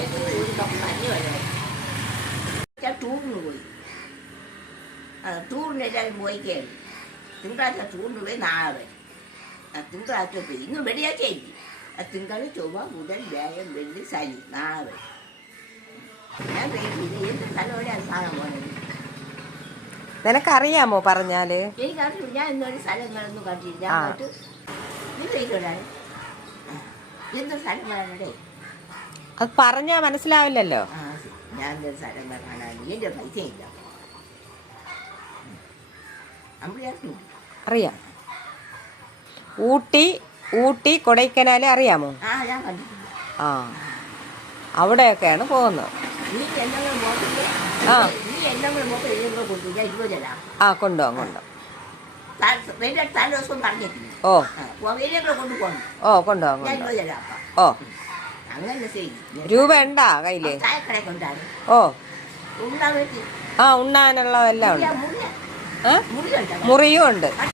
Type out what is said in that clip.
ഒരു കപ്പ് കഞ്ഞി വെള്ളം ടൂറിന് പോയി. ടൂറിന് എല്ലാവരും പോയിക്കായിരുന്നു. തിങ്കളാഴ്ച ടൂറിന് പോയി, നാളെ വരും. തിങ്കളാഴ്ച പോയി, ഇന്ന് വെള്ളിയാഴ്ച ഇല്ല. തിങ്കൾ, ചൊവ്വ, ബുധൻ, വ്യാഴം, വെള്ളി, ശനി, നാളെ വരും. ഞാൻ പേടിയില്ല. എന്ത് സ്ഥലമാണ് കാണാൻ പോകുന്നത്? നിനക്കറിയാമോ പറഞ്ഞാല്? എനിക്കറിയില്ല. ഞാൻ ഇന്നൊരു സ്ഥലങ്ങളൊന്നും കണ്ടില്ല. അങ്ങോട്ട് നീ പേടിക്കടാണ്. എന്ത് സ്ഥലങ്ങളാണേ? അത് പറഞ്ഞാ മനസ്സിലാവില്ലല്ലോ. ഞാൻ എന്തൊരു സ്ഥലങ്ങൾ കാണാൻ എൻ്റെ പൈസ ഇല്ല. അറിയാം. ഊട്ടി കൊടൈക്കനാല് അറിയാമോ? ഞാൻ കണ്ടിട്ടുണ്ട്. അവിടെയൊക്കെയാണ് പോകുന്നത്. നീ എന്തെങ്കിലും നോക്കില്ല. നീ എന്തെങ്കിലും നോക്കി എഴുതുമ്പോൾ കൊണ്ടുപോയി 20 തരാം. കൊണ്ടുപോകാം. തലേദിവസം പറഞ്ഞിട്ടില്ല. കൊണ്ടുപോകണം. കൊണ്ടുപോകാം. ഞാൻ 20 തരാം. അങ്ങനെ ചെയ്യും. രൂപ ഉണ്ടാ കയ്യില്? ചായക്കട കൊണ്ടാണ്. ഉണ്ണാനുള്ളതെല്ലാം ഉണ്ട്. മുറിയും ഉണ്ട്.